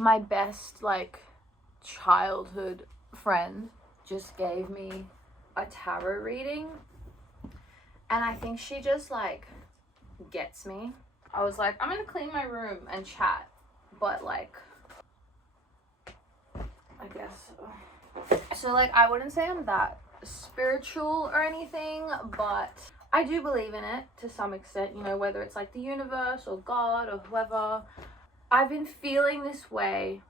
my best like childhood friend just gave me a tarot reading, and I think she just like gets me. I was like, I'm gonna clean my room and chat, but like, I guess so like I wouldn't say I'm that spiritual or anything, but I do believe in it to some extent, you know, whether it's like the universe or God or whoever. I've been feeling this way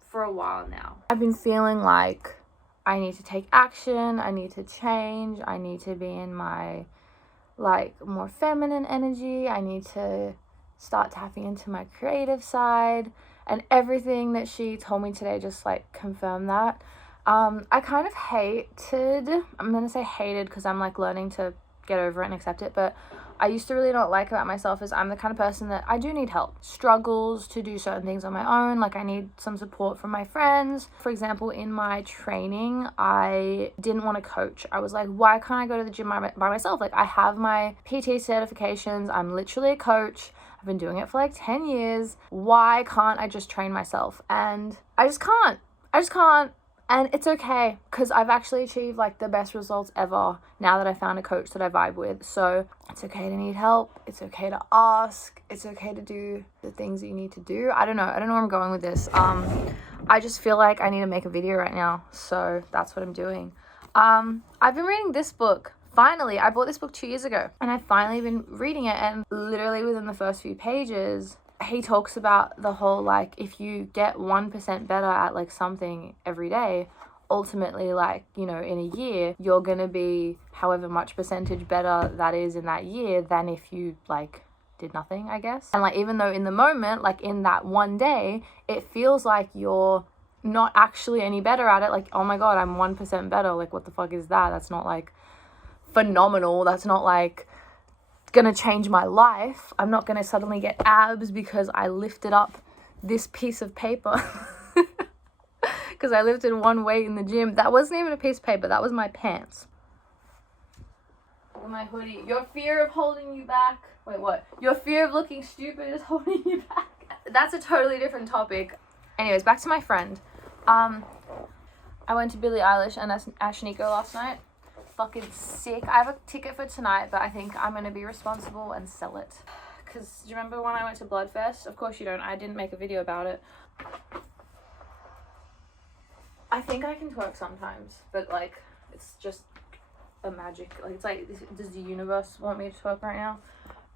for a while now. I've been feeling like I need to take action, I need to change, I need to be in my like more feminine energy, I need to start tapping into my creative side, and everything that she told me today just like confirmed that. I kind of I'm gonna say hated because I'm like learning to get over it and accept it, but I used to really not like about myself is I'm the kind of person that I do need help, struggles to do certain things on my own. Like I need some support from my friends. For example, in my training, I didn't want to coach. I was like, why can't I go to the gym by myself? Like I have my PT certifications. I'm literally a coach. I've been doing it for like 10 years. Why can't I just train myself? And I just can't. And it's okay, because I've actually achieved like the best results ever now that I found a coach that I vibe with. So it's okay to need help. It's okay to ask. It's okay to do the things that you need to do. I don't know where I'm going with this. I just feel like I need to make a video right now. So that's what I'm doing. I've been reading this book. Finally, I bought this book 2 years ago and I've finally been reading it, and literally within the first few pages, he talks about the whole, like, if you get 1% better at, like, something every day, ultimately, like, you know, in a year, you're gonna be however much percentage better that is in that year than if you, like, did nothing, I guess. And, like, even though in the moment, like, in that one day, it feels like you're not actually any better at it. Like, oh my God, I'm 1% better. Like, what the fuck is that? That's not, like, phenomenal. That's not, like, gonna change my life. I'm not gonna suddenly get abs because I lifted up this piece of paper because I lifted one weight in the gym. That wasn't even a piece of paper, that was my pants. My hoodie. Your fear of holding you back. Wait, what? Your fear of looking stupid is holding you back. That's a totally different topic. Anyways, back to my friend. I went to Billie Eilish and Ashnico last night. Fucking sick. I have a ticket for tonight, but I think I'm gonna be responsible and sell it. Because do you remember when I went to Bloodfest? Of course you don't. I didn't make a video about it. I think I can twerk sometimes, but like it's just a magic. Like it's like, does the universe want me to twerk right now?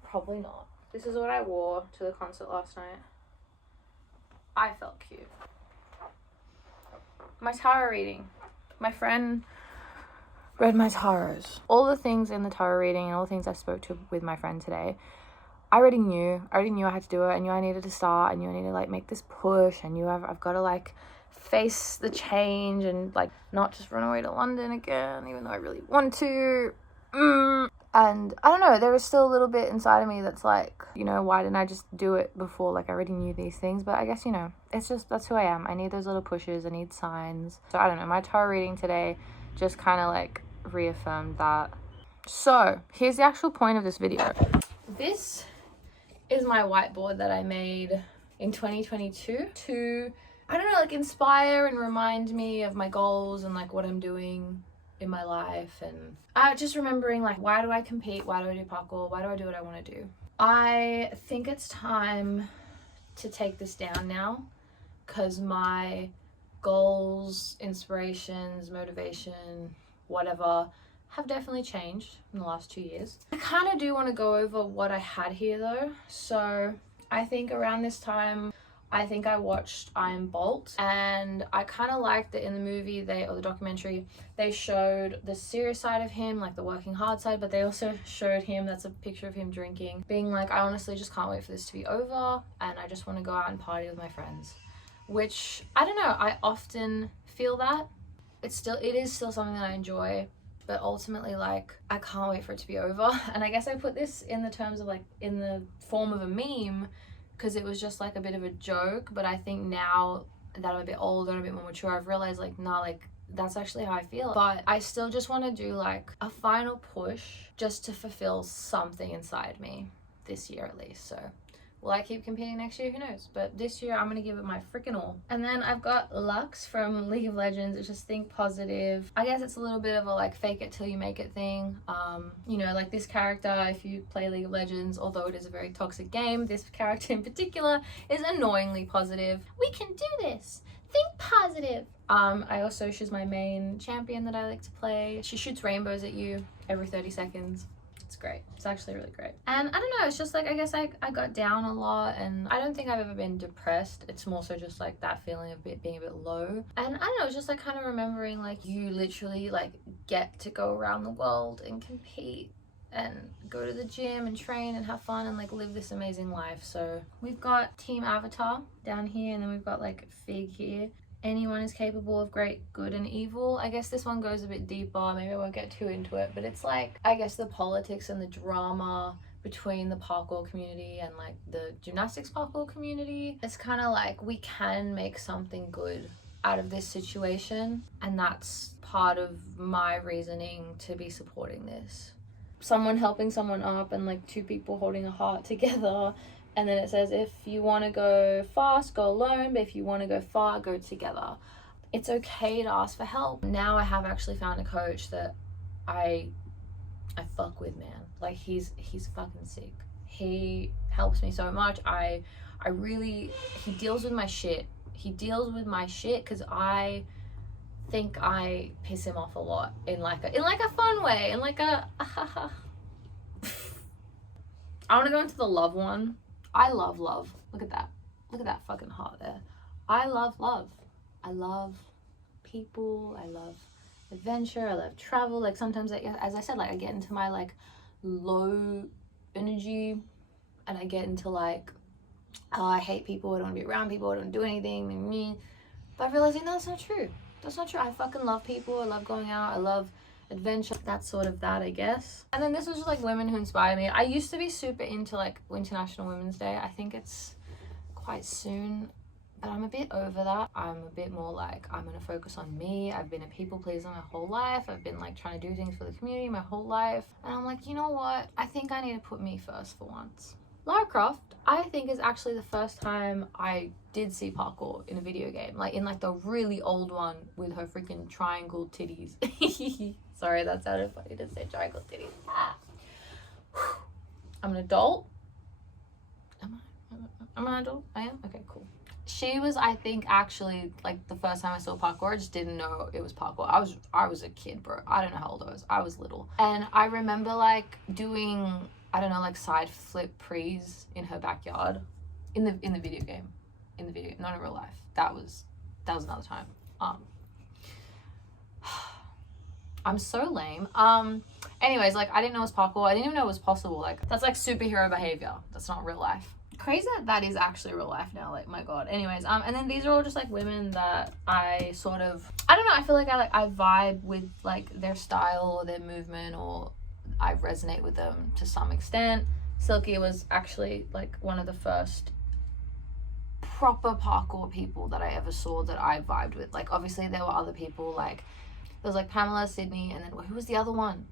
Probably not. This is what I wore to the concert last night. I felt cute. My tarot reading. My friend read my tarots. All the things in the tarot reading and all the things I spoke to with my friend today, I already knew I had to do it. I knew I needed to start. I knew I needed to like make this push. I knew I've got to like face the change and like not just run away to London again, even though I really want to. And I don't know, there is still a little bit inside of me that's like, you know, why didn't I just do it before? Like I already knew these things, but I guess, you know, it's just, that's who I am. I need those little pushes. I need signs. So I don't know, my tarot reading today just kind of like reaffirmed that. So here's the actual point of this video. This is my whiteboard that I made in 2022 to, I don't know, like inspire and remind me of my goals and like what I'm doing in my life. And just remembering like, why do I compete? Why do I do parkour? Why do I do what I want to do? I think it's time to take this down now, because my goals, inspirations, motivation, whatever, have definitely changed in the last 2 years. I kind of do want to go over what I had here though. So I think around this time, I think I watched I Am Bolt, and I kind of liked that in the movie or the documentary, they showed the serious side of him, like the working hard side, but they also showed him, that's a picture of him drinking, being like, I honestly just can't wait for this to be over and I just want to go out and party with my friends. Which, I don't know, I often feel that. It is still something that I enjoy, but ultimately like I can't wait for it to be over. And I guess I put this in the terms of like in the form of a meme, because it was just like a bit of a joke. But I think now that I'm a bit older and a bit more mature, I've realized like, nah, like that's actually how I feel. But I still just want to do like a final push just to fulfill something inside me this year at least. So Will I keep competing next year? Who knows? But this year, I'm gonna give it my freaking all. And then I've got Lux from League of Legends. It's just think positive. I guess it's a little bit of a like fake it till you make it thing. You know, like this character, if you play League of Legends, although it is a very toxic game, this character in particular is annoyingly positive. We can do this. Think positive. She's my main champion that I like to play. She shoots rainbows at you every 30 seconds. It's great. It's actually really great. And I don't know, it's just like, I guess I got down a lot, and I don't think I've ever been depressed. It's more so just like that feeling of being a bit low. And I don't know, it's just like kind of remembering like you literally like get to go around the world and compete and go to the gym and train and have fun and like live this amazing life. So we've got Team Avatar down here, and then we've got like Fig here. Anyone is capable of great, good, and evil. I guess this one goes a bit deeper. Maybe I won't get too into it, but it's like, I guess the politics and the drama between the parkour community and like the gymnastics parkour community. It's kind of like we can make something good out of this situation, and that's part of my reasoning to be supporting this. Someone helping someone up, and like two people holding a heart together. And then it says, if you want to go fast, go alone. But if you want to go far, go together. It's okay to ask for help. Now I have actually found a coach that I fuck with, man. Like he's fucking sick. He helps me so much. He deals with my shit. He deals with my shit because I think I piss him off a lot in like a fun way, in like a I want to go into the love one. I love love. Look at that. Look at that fucking heart there. I love love. I love people. I love adventure. I love travel. Like sometimes, as I said, like I get into my like low energy, and I get into like, oh, I hate people. I don't want to be around people. I don't do anything. But I'm realizing that's not true. That's not true. I fucking love people. I love going out. I love adventure. That's sort of that, I guess. And then this was just like women who inspire me. I used to be super into like International Women's Day. I think it's quite soon, but I'm a bit over that. I'm a bit more like, I'm gonna focus on me. I've been a people pleaser my whole life. I've been like trying to do things for the community my whole life, and I'm like, you know what, I think I need to put me first for once. Lara Croft, I think, is actually the first time I did see parkour in a video game, like in like the really old one with her freaking triangle titties. Sorry, that sounded funny to say, triangle titties. I'm an adult. I'm an adult? I am? Okay, cool. She was, I think, actually like the first time I saw parkour. I just didn't know it was parkour. I was a kid, bro. I don't know how old I was. I was little. And I remember like doing, I don't know, like side flip prees in her backyard in the video game. In the video, not in real life. That was another time. I'm so lame. Anyways, like I didn't know it was parkour. I didn't even know it was possible. Like that's like superhero behavior. That's not real life. Crazy that is actually real life now. Like my god. Anyways, and then these are all just like women that I sort of, I don't know, I feel like I vibe with like their style or their movement, or I resonate with them to some extent. Silky was actually like one of the first proper parkour people that I ever saw that I vibed with. Like obviously there were other people, like there was like Pamela, Sydney, and then who was the other one?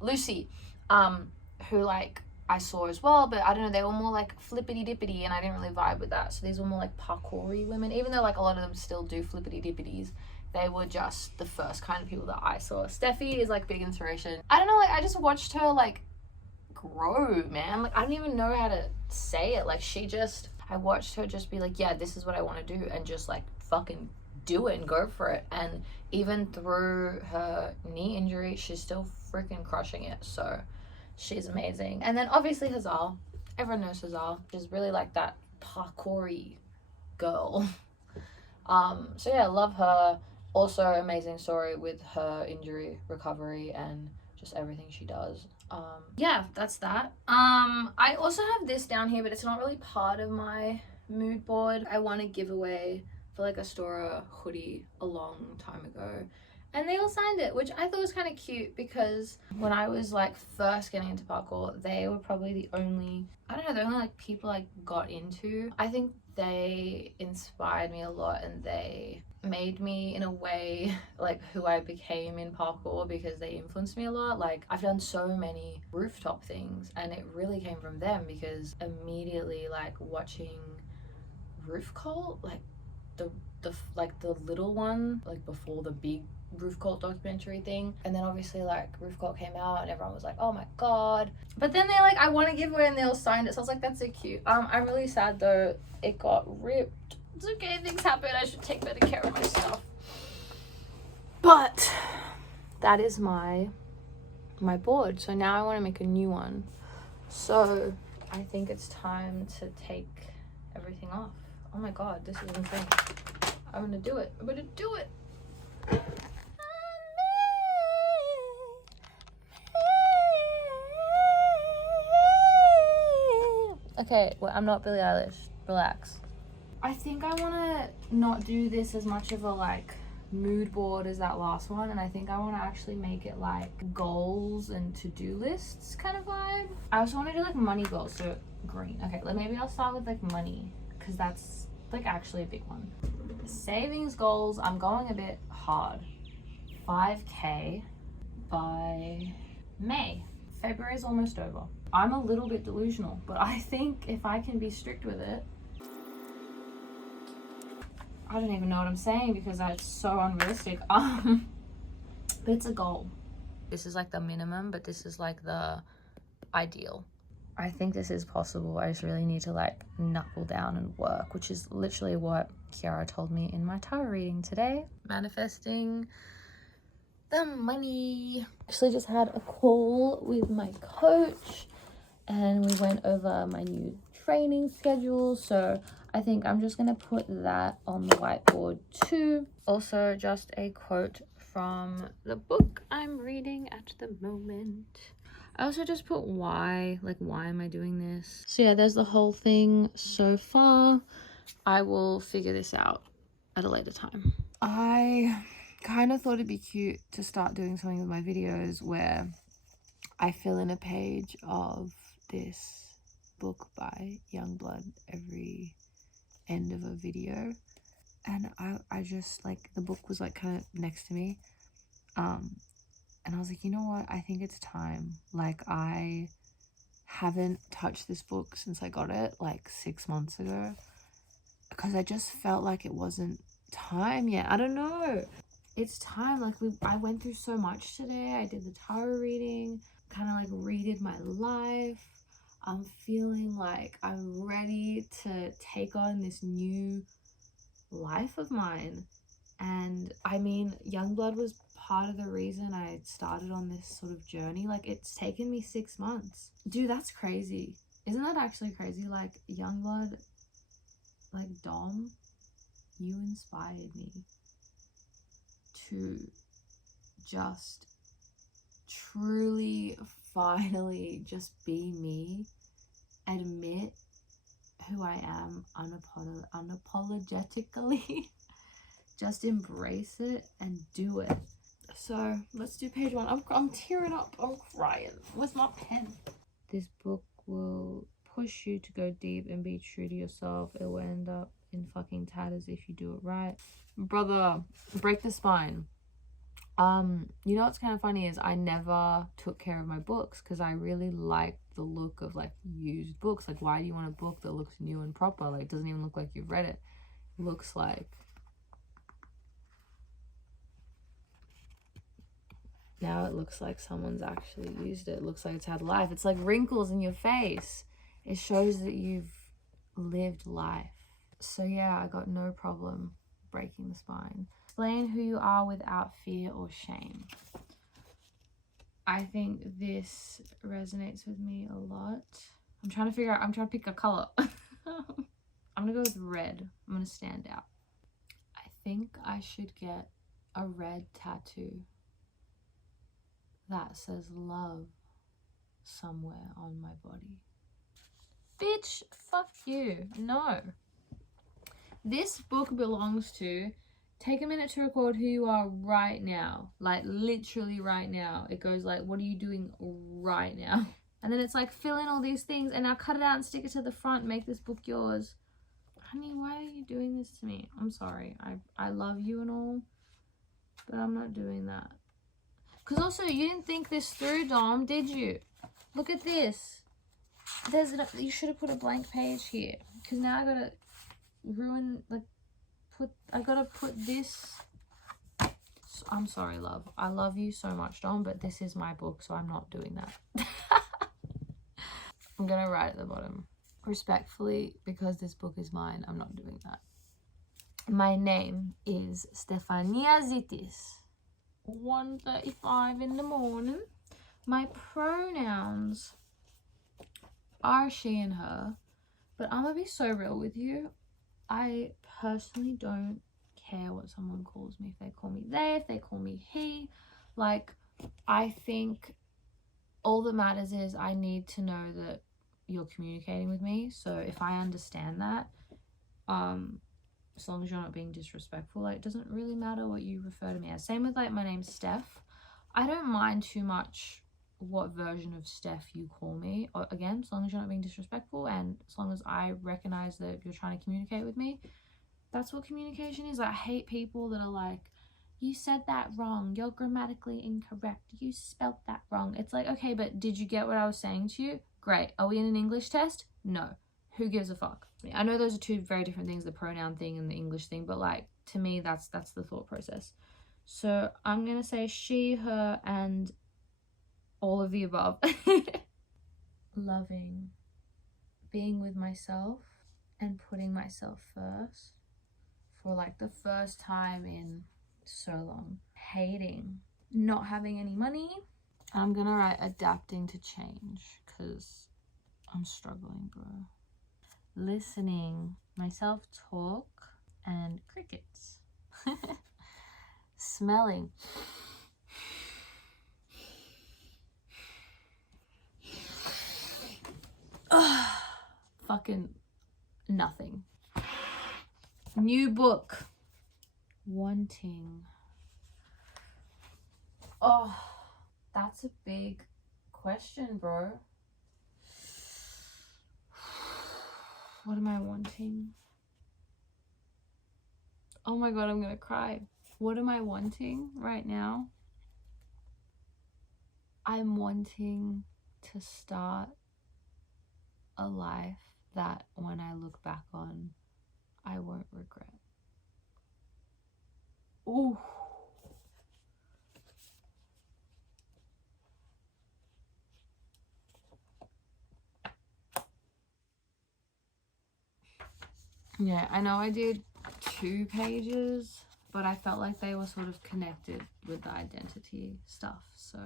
Lucy, who like I saw as well, but I don't know, they were more like flippity dippity, and I didn't really vibe with that. So these were more like parkour-y women, even though like a lot of them still do flippity dippities. They were just the first kind of people that I saw. Steffi is like big inspiration. I don't know, like I just watched her like grow, man. Like I don't even know how to say it. Like I watched her just be like, yeah, this is what I want to do, and just like fucking do it and go for it. And even through her knee injury, she's still freaking crushing it. So she's amazing. And then obviously Hazal. Everyone knows Hazal. She's really like that parkour-y girl. So yeah, love her. Also amazing story with her injury recovery and just everything she does. Yeah, that's that. I also have this down here, but it's not really part of my mood board. I won a giveaway for like a Stora hoodie a long time ago, and they all signed it, which I thought was kind of cute because when I was like first getting into parkour, they were probably the only, I don't know, the only like people I got into. I think they inspired me a lot, and they made me in a way like who I became in parkour because they influenced me a lot. Like I've done so many rooftop things, and it really came from them because immediately like watching Roof Cult, like the little one, like before the big Roof Cult documentary thing, and then obviously like Roof Cult came out and everyone was like, oh my god, but then they like, I want to give away, and they all signed it, so I was like, that's so cute. I'm really sad though it got ripped. It's okay, things happen, I should take better care of my stuff. But that is my board, so now I want to make a new one, so I think it's time to take everything off. Oh my god, this is insane. I'm gonna do it. I'm gonna do it. Okay, well, I'm not Billie Eilish. Relax. I think I want to not do this as much of a like mood board as that last one, and I think I want to actually make it like goals and to-do lists kind of vibe. I also want to do like money goals, so green. Okay, maybe I'll start with like money, because that's like actually a big one. Savings goals, I'm going a bit hard. 5k by May. February is almost over. I'm a little bit delusional, but I think if I can be strict with it, I don't even know what I'm saying because that's so unrealistic. But it's a goal. This is like the minimum, but this is like the ideal. I think this is possible. I just really need to like knuckle down and work, which is literally what Kiara told me in my tarot reading today. Manifesting the money. Actually just had a call with my coach and we went over my new training schedule. So I think I'm just gonna put that on the whiteboard too. Also just a quote from the book I'm reading at the moment. I also just put why am I doing this? So yeah, there's the whole thing so far. I will figure this out at a later time. I kind of thought it'd be cute to start doing something with my videos where I fill in a page of this book by YUNGBLUD every end of a video. And I just like, the book was like kind of next to me. And I was like, you know what? I think it's time. Like, I haven't touched this book since I got it like 6 months ago because I just felt like it wasn't time yet. I don't know. It's time. Like, I went through so much today. I did the tarot reading, kind of like redid my life. I'm feeling like I'm ready to take on this new life of mine. And I mean, YUNGBLUD was part of the reason I started on this sort of journey. Like, it's taken me 6 months. Dude, that's crazy. Isn't that actually crazy? Like, YUNGBLUD, like, Dom, you inspired me to just truly, finally, just be me, admit who I am unapologetically. Just embrace it and do it. So let's do page 1. I'm tearing up. I'm crying. Where's my pen? This book will push you to go deep and be true to yourself. It will end up in fucking tatters if you do it right. Brother, break the spine. You know what's kind of funny is I never took care of my books because I really like the look of like used books. Like, why do you want a book that looks new and proper? Like, it doesn't even look like you've read it. It looks like, now it looks like someone's actually used it. It looks like it's had life. It's like wrinkles in your face. It shows that you've lived life. So yeah, I got no problem breaking the spine. Explain who you are without fear or shame. I think this resonates with me a lot. I'm trying to pick a color. I'm gonna go with red. I'm gonna stand out. I think I should get a red tattoo that says love somewhere on my body. Bitch, fuck you. No. This book belongs to take a minute to record who you are right now. Like, literally right now. It goes like, what are you doing right now? And then it's like, fill in all these things and now cut it out and stick it to the front. Make this book yours. Honey, why are you doing this to me? I'm sorry. I love you and all, but I'm not doing that. Because also, you didn't think this through, Dom, did you? Look at this. You should have put a blank page here. Because now I gotta ruin, like, I gotta put this. I'm sorry, love. I love you so much, Dom, but this is my book, so I'm not doing that. I'm gonna write at the bottom. Respectfully, because this book is mine, I'm not doing that. My name is Stefania Zitis. 1:35 in the morning. My pronouns are she and her, but I'm gonna be so real with you. I personally don't care what someone calls me. If they call me they, if they call me he, like, I think all that matters is I need to know that you're communicating with me. So if I understand that, as long as you're not being disrespectful, like, it doesn't really matter what you refer to me as. Same with, like, my name's Steph. I don't mind too much what version of Steph you call me. Again, as long as you're not being disrespectful and as long as I recognize that you're trying to communicate with me, that's what communication is. I hate people that are like, you said that wrong, you're grammatically incorrect, you spelt that wrong. It's like, okay, but did you get what I was saying to you? Great. Are we in an English test? No. Who gives a fuck? I know those are two very different things, the pronoun thing and the English thing, but, like, to me, that's the thought process. So I'm gonna say she, her, and all of the above. Loving, being with myself and putting myself first for, like, the first time in so long. Hating not having any money. I'm gonna write adapting to change because I'm struggling, bro. Listening, myself talk, and crickets. Smelling. Fucking nothing. New book. Wanting. Oh, that's a big question, bro. What am I wanting? Oh my god, I'm gonna cry. What am I wanting right now? I'm wanting to start a life that when I look back on, I won't regret. Ooh. Yeah, I know I did 2 pages, but I felt like they were sort of connected with the identity stuff, so.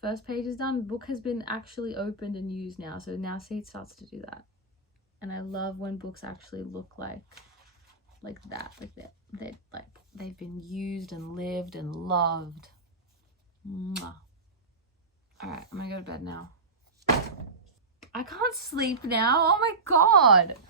First page is done. Book has been actually opened and used now, so now see, it starts to do that. And I love when books actually look like that, like they've been used and lived and loved. Mwah. All right, I'm gonna go to bed now. I can't sleep now. Oh my god.